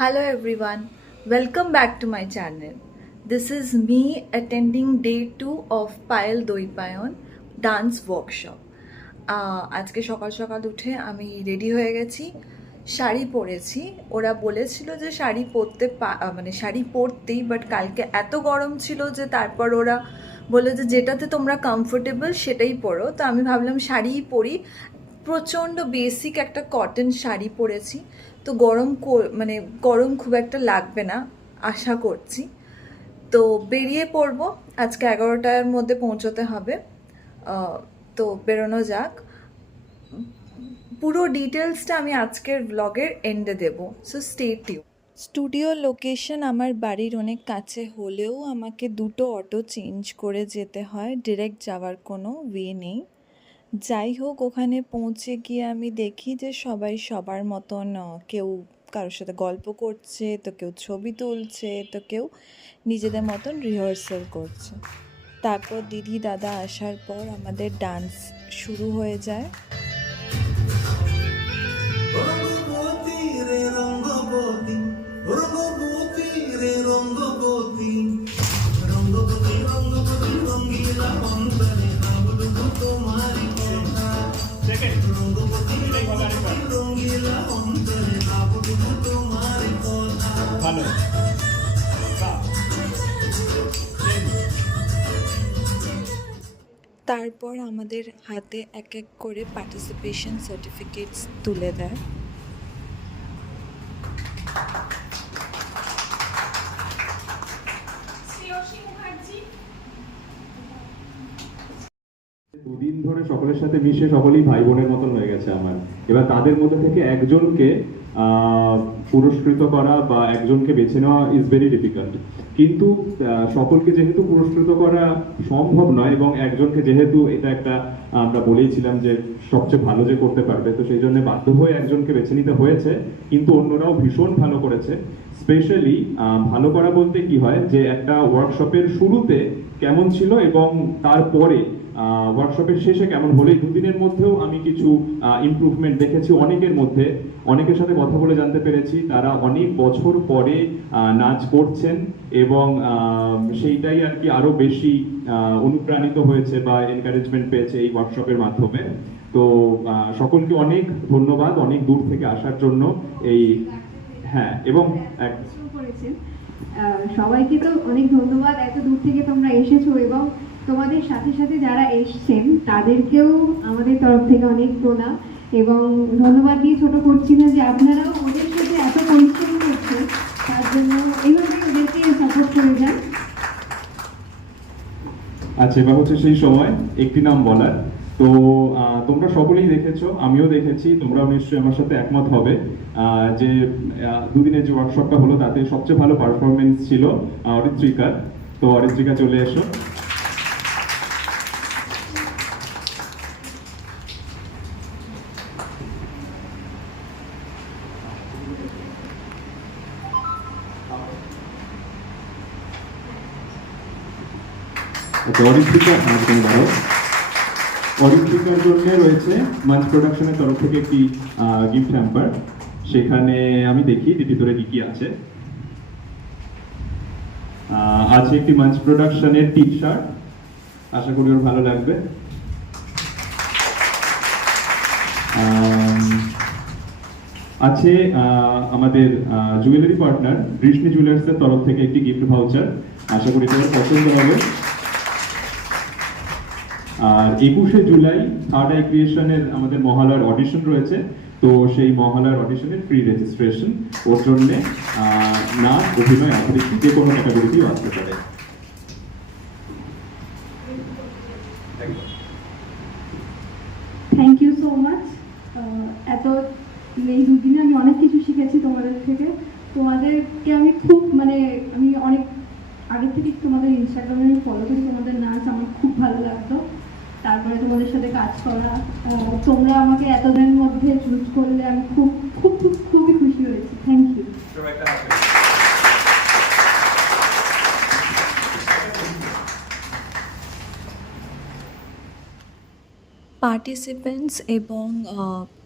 Hello everyone, welcome back to my channel. This is me attending day 2 of Payal Doipayon dance workshop. আজকে সকাল সকাল উঠে আমি ready হয়ে গেছি, শাড়ি পরেছি। ওরা বলেছিল যে শাড়ি পরতে মানে শাড়ি পরতেই, বাট কালকে এত গরম ছিল যে তারপর ওরা বলে যে যেটাতে তোমরা কমফোর্টেবল সেটাই পরো। তো আমি ভাবলাম শাড়িই পরি। প্রচণ্ড বেসিক একটা কটন শাড়ি পরেছি, তো মানে গরম খুব একটা লাগবে না আশা করছি। তো বেরিয়ে পড়বো, আজকে 11টার মধ্যে পৌঁছতে হবে। তো বেরোনো যাক। পুরো ডিটেলসটা আমি আজকের ব্লগের এন্ডে দেবো, so stay tune. Studio location আমার বাড়ির অনেক কাছে হলেও আমাকে দুটো অটো চেঞ্জ করে যেতে হয়, ডিরেক্ট যাওয়ার কোনো ওয়ে নেই। যাই হোক, ওখানে পৌঁছে গিয়ে আমি দেখি যে সবাই সবার মতন, কেউ কারোর সাথে গল্প করছে, তো কেউ ছবি তুলছে, তো কেউ নিজেদের মতন রিহার্সাল করছে। তারপর দিদি দাদা আসার পর আমাদের ডান্স শুরু হয়ে যায়। তারপর আমাদের হাতে এক এক করে পার্টিসিপেশন সার্টিফিকেটস তুলে দেয়। দুদিন ধরে সকলের সাথে মিশে সকলেই ভাই বোনের মতন হয়ে গেছে আমার। এবার তাদের মধ্যে থেকে একজনকে পুরস্কৃত করা বা একজনকে বেছে নেওয়া ইজ ভেরি ডিফিকাল্ট, কিন্তু সকলকে যেহেতু পুরস্কৃত করা সম্ভব নয় এবং একজনকে যেহেতু এটা একটা আমরা বলেইছিলাম যে সবচেয়ে ভালো যে করতে পারবে, তো সেই জন্য বাধ্য হয়ে একজনকে বেছে নিতে হয়েছে। কিন্তু অন্যরাও ভীষণ ভালো করেছে। স্পেশালি ভালো করা বলতে কি হয়, যে একটা ওয়ার্কশপের শুরুতে কেমন ছিল এবং তারপরে ওয়ার্কশপের শেষে কেমন হলো, এই দুদিনের মধ্যেও আমি কিছু ইমপ্রুভমেন্ট দেখেছি অনেকের মধ্যে। অনেকের সাথে কথা বলে জানতে পেরেছি তারা অনেক বছর পরে নাচ করছেন এবং সেইটাই আর কি আরো বেশি অনুপ্রাণিত হয়েছে বা এনকারেজমেন্ট পেয়েছে এই ওয়ার্কশপের মাধ্যমে। তো সকলকে অনেক ধন্যবাদ অনেক দূর থেকে আসার জন্য। এই হ্যাঁ, এবং সবাইকে তো অনেক ধন্যবাদ, এত দূর থেকে তোমরা এসেছো এবং তোমাদের সাথে সাথে যারা এসছেন তাদেরকেও আমাদের তরফ থেকে অনেক প্রণাম এবং ধন্যবাদ দিয়ে ছোট করছি না, যে আপনারাও ওদের সাথে এত পরিশ্রম করছেন, তার জন্য এইভাবে ওদেরকে সাপোর্ট করে যান। আচ্ছা, এবার হচ্ছে সেই সময় একটি নাম বলার। তো তোমরা সকলেই দেখেছো, আমিও দেখেছি, তোমরাও নিশ্চয়ই আমার সাথে একমত হবে যে দুদিনের যে ওয়ার্কশপটা হলো তাতে সবচেয়ে ভালো পারফরমেন্স ছিল অরিত্রিকার। তো অরিত্রিকা চলে এসো। অরিত্রিকার জন্য রয়েছে মাঞ্চ প্রোডাকশনের তরফ থেকে একটি গিফট হ্যাম্পার। সেখানে আমি দেখি ভিতরে কি কি আছে। আছে একটি মাঞ্চ প্রোডাকশনের টি শার্ট, আশা করি ওর ভালো লাগবে। আছে আমাদের জুয়েলারি পার্টনার কৃষ্ণী জুয়েলার্সের তরফ থেকে একটি গিফট ভাউচার, আশা করি তোমার পছন্দ হবে। আর 21শে জুলাই থার্ড আই ক্রিয়েশনের আমাদের মহালয়ার অডিশন রয়েছে, তো সেই মহালয়ার অডিশনের ফ্রি রেজিস্ট্রেশন, ওর জন্য নাচ অভিনয় আবৃত্তি যে কোনো ক্যাটাগরিতেই আসতে পারে। Thank you so much. এত এই দুদিনে আমি অনেক কিছু শিখেছি তোমাদের থেকে। তোমাদেরকে আমি খুব আমি অনেক আগে থেকে তোমাদের ইনস্টাগ্রামে আমি ফলো করি, তোমাদের নাচ আমার খুব ভালো লাগতো। তারপরে তোমাদের সাথে কাজ করা, তোমরা আমাকে এতদিনের মধ্যে চুজ করলে আমি খুব খুব খুব খুবই খুশি হয়েছি। Thank you. পার্টিসিপেন্টস এবং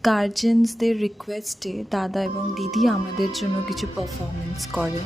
গার্জেন্সদের রিকোয়েস্টে দাদা এবং দিদি আমাদের জন্য কিছু পারফরমেন্স করে।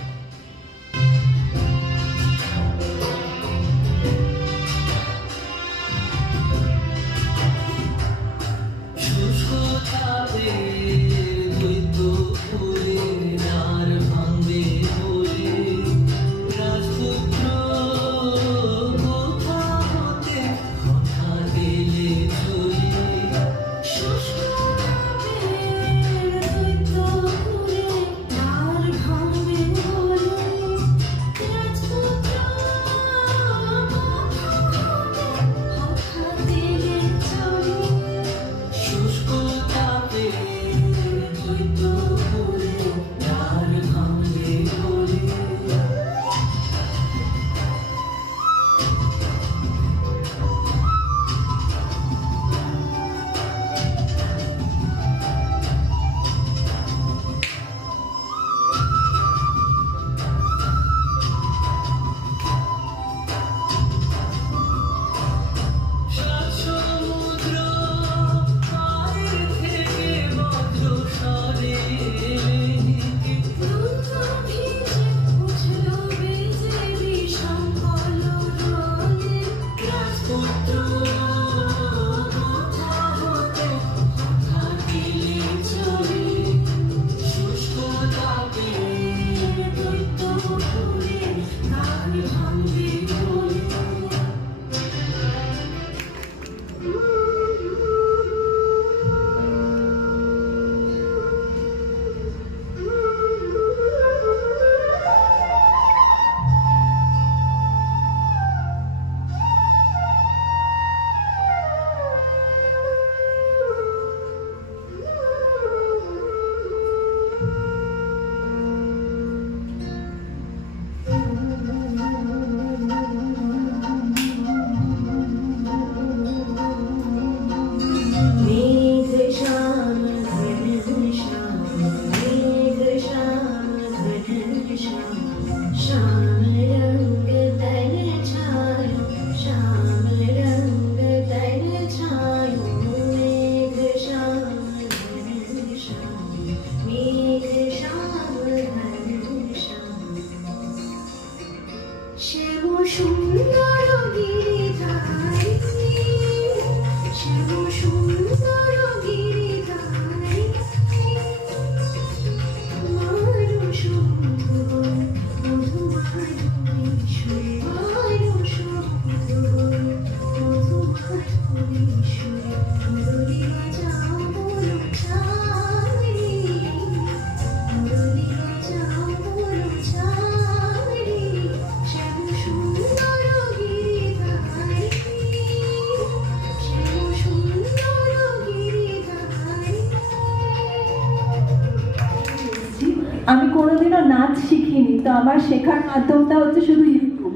আমি কোনোদিনও নাচ শিখিনি, তো আমার শেখার মাধ্যমটা হচ্ছে শুধু ইউটিউব।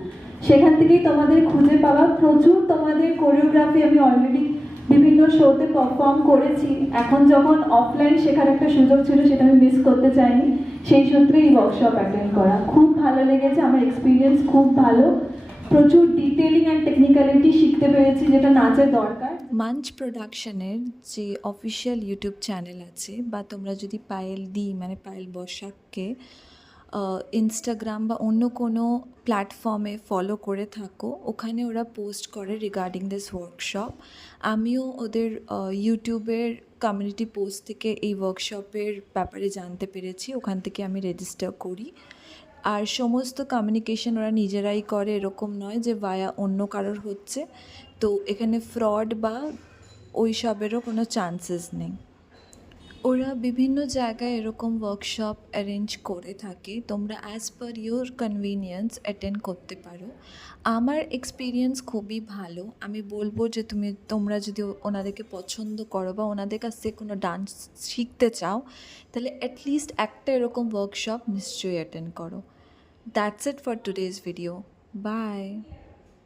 সেখান থেকেই তোমাদের খুঁজে পাওয়া। প্রচুর তোমাদের কোরিওগ্রাফি আমি অলরেডি বিভিন্ন শোতে পারফর্ম করেছি। এখন যখন অফলাইন শেখার একটা সুযোগ ছিল সেটা আমি মিস করতে চাইনি, সেই সূত্রে এই ওয়ার্কশপ অ্যাটেন্ড করা। খুব ভালো লেগেছে, আমার এক্সপিরিয়েন্স খুব ভালো। প্রচুর ডিটেলিং অ্যান্ড টেকনিক্যালিটি শিখতে পেরেছি, যেটা নাচের দরকার। মাঞ্চ প্রোডাকশনের যে অফিসিয়াল ইউটিউব চ্যানেল আছে, বা তোমরা যদি পায়েল দি মানে পায়েল বসাককে ইনস্টাগ্রাম বা অন্য কোনো প্ল্যাটফর্মে ফলো করে থাকো, ওখানে ওরা পোস্ট করে রিগার্ডিং দিস ওয়ার্কশপ। আমিও ওদের ইউটিউবের কমিউনিটি পোস্ট থেকে এই ওয়ার্কশপের ব্যাপারে জানতে পেরেছি, ওখান থেকে আমি রেজিস্টার করি। আর সমস্ত কমিউনিকেশন ওরা নিজেরাই করে, এরকম নয় যে ভায়া অন্য কারোর হচ্ছে। তো এখানে ফ্রড বা ওই সবেরও কোনো চান্সেস নেই। ওরা বিভিন্ন জায়গায় এরকম ওয়ার্কশপ অ্যারেঞ্জ করে থাকে, তোমরা as per your convenience attend করতে পারো। আমার এক্সপিরিয়েন্স খুবই ভালো। আমি বলবো যে তোমরা যদি ওনাদেরকে পছন্দ করো বা ওনাদের কাছ থেকে কোনো ডান্স শিখতে চাও, তাহলে অ্যাটলিস্ট একটা এরকম ওয়ার্কশপ নিশ্চয়ই অ্যাটেন্ড করো। That's it for today's video. By.